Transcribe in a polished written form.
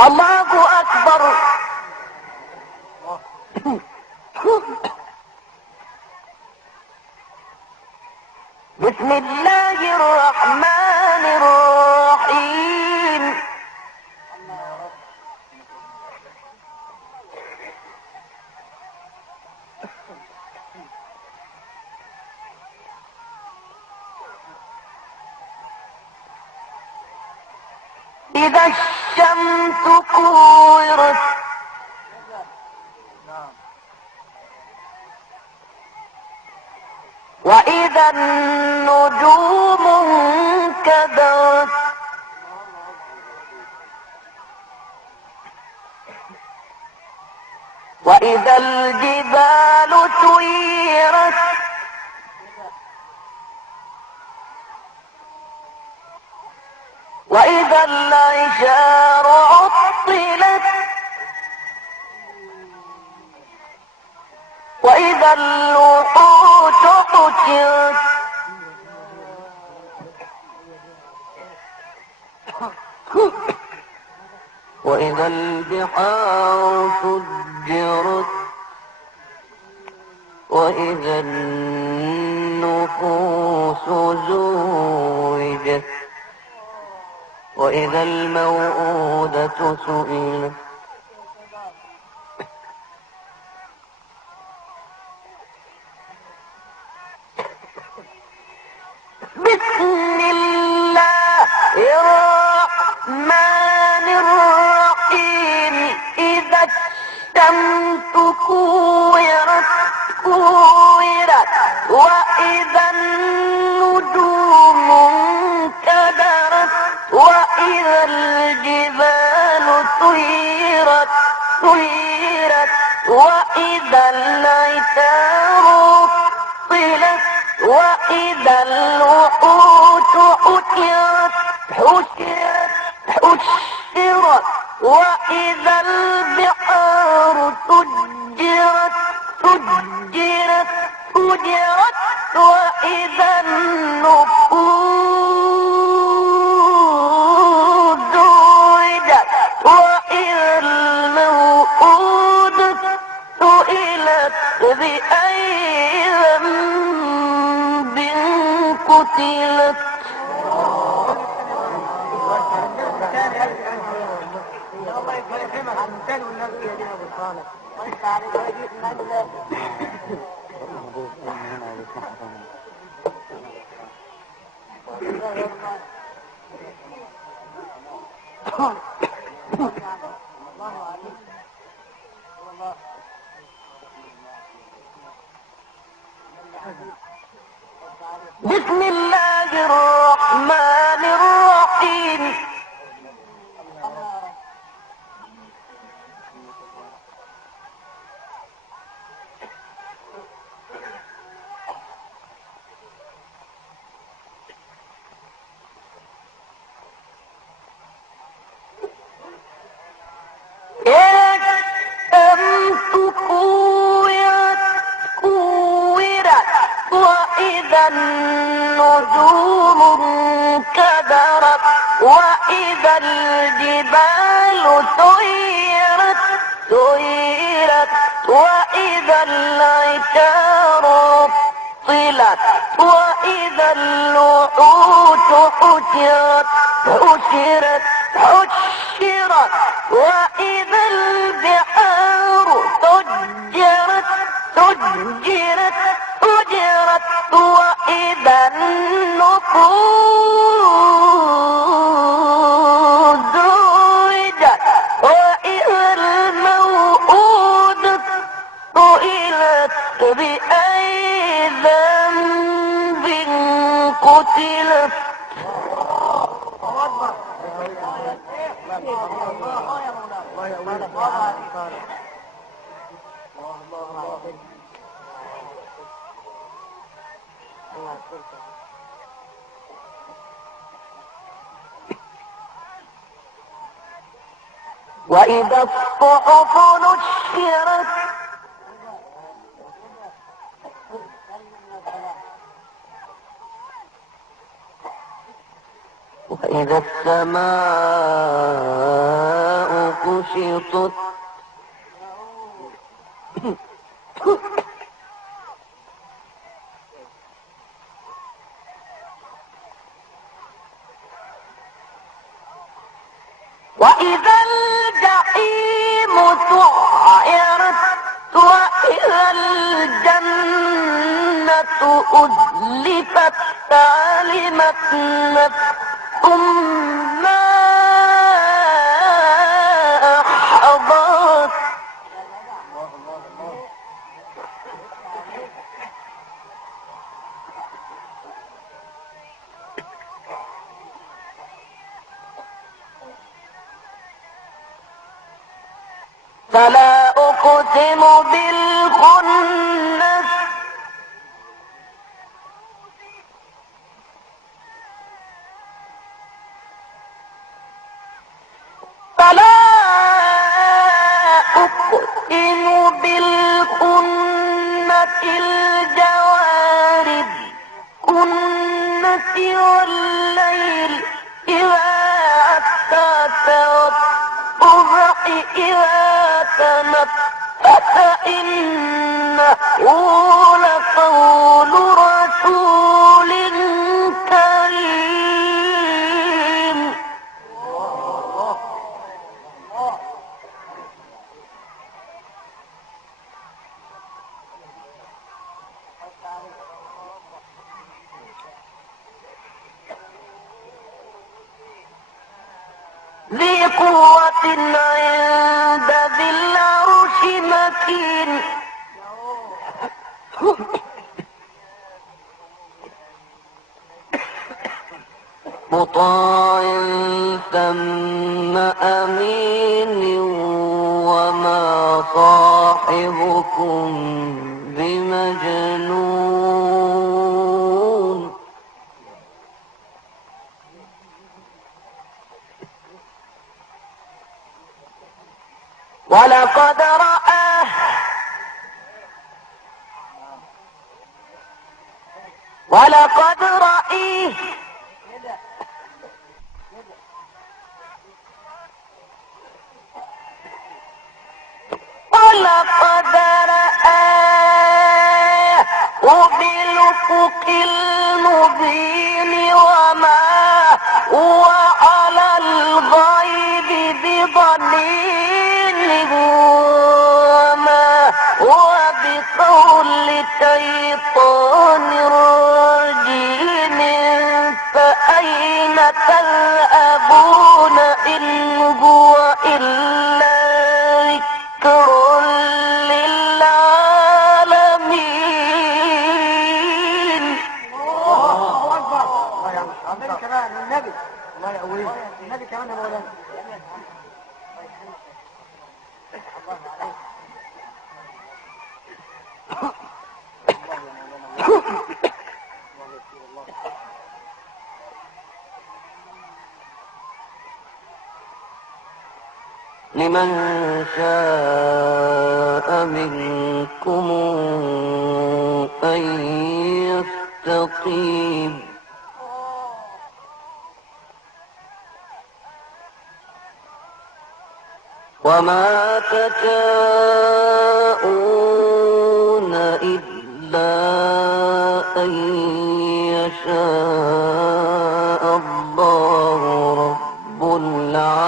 الله أكبر. بسم الله الرحمن الرحيم. إذا الشمس كورت وإذا النجوم انكدرت وإذا الجبال سيرت وإذا العشار عطلت وإذا الوحوش حشرت وإذا البحار سجرت وإذا النفوس زوجت وإذا الموءودة سئلت بسم الله الرحمن الرحيم. إذا الشمس كورت وإذا النجوم انكدرت وإذا الجبال سيرت وإذا العشار عطلت وإذا الوحوش حشرت وإذا البحار سجرت وإذا النفوس زوجت وإذا الموءودة سئلت بأي ذنب قتلت. الله يفهمك عن المثال والنبي يا دين ابو صالح. الله عليك ويجيب مجد. بسم الله الرحمن الرحيم. وإذا النجوم انكدرت وإذا الجبال سيرت وإذا العشار عطلت وإذا الوحوش حشرت وإذا البحار سجرت وإذا النفوس زوجت وإذا الموءودة سئلت بأي ذنب قتلت. وإذا الصحف نشرت وإذا السماء كشطت وإذا الجحيم سعرت وإذا الجنة أزلفت علمت نفس ما أحضرت فلا أقسم بالخنس فلا أقسم بالخنس الجوار الكنس والليل إذا عسعس والصبح إذا تنفس إنه لقول رسول كريم ذي قوة عند ذي العرش مكين مطاع ثم أمين وما صاحبكم بمجنون ولقد رآه بالأفق المبين وما هو على الغيب بضنين وما هو بقول شيطان رجيم فأين تذهبون إن هو إلا ذكر للعالمين. الله أكبر. النبي كمان النبي الله يقويه النبي كمان يا مولانا. لمن شاء منكم أن يستقيم وما تشاءون إلا أن يشاء الله رب العالمين.